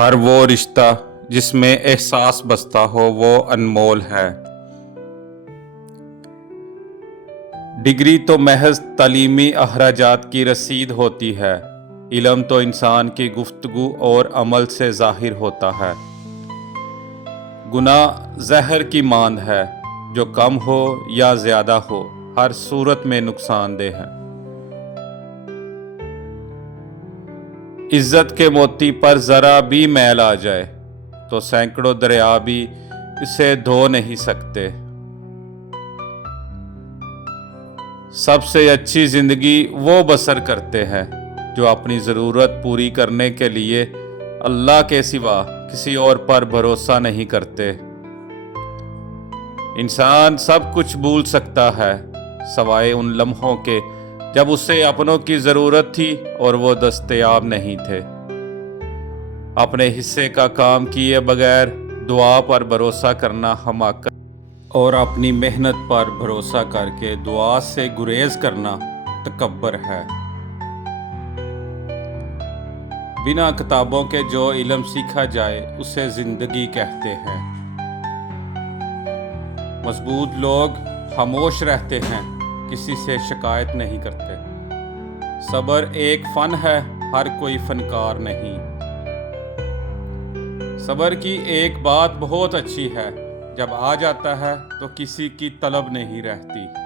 ہر وہ رشتہ جس میں احساس بستا ہو وہ انمول ہے۔ ڈگری تو محض تعلیمی اخراجات کی رسید ہوتی ہے، علم تو انسان کی گفتگو اور عمل سے ظاہر ہوتا ہے۔ گناہ زہر کی مانند ہے، جو کم ہو یا زیادہ ہو، ہر صورت میں نقصان دہ ہے۔ عزت کے موتی پر ذرا بھی میل آ جائے تو سینکڑوں دریا بھی اسے دھو نہیں سکتے۔ سب سے اچھی زندگی وہ بسر کرتے ہیں جو اپنی ضرورت پوری کرنے کے لیے اللہ کے سوا کسی اور پر بھروسہ نہیں کرتے۔ انسان سب کچھ بھول سکتا ہے سوائے ان لمحوں کے جب اسے اپنوں کی ضرورت تھی اور وہ دستیاب نہیں تھے۔ اپنے حصے کا کام کیے بغیر دعا پر بھروسہ کرنا حماقت اور اپنی محنت پر بھروسہ کر کے دعا سے گریز کرنا تکبر ہے۔ بنا کتابوں کے جو علم سیکھا جائے اسے زندگی کہتے ہیں۔ مضبوط لوگ خاموش رہتے ہیں، کسی سے شکایت نہیں کرتے۔ صبر ایک فن ہے، ہر کوئی فنکار نہیں۔ صبر کی ایک بات بہت اچھی ہے، جب آ جاتا ہے تو کسی کی طلب نہیں رہتی۔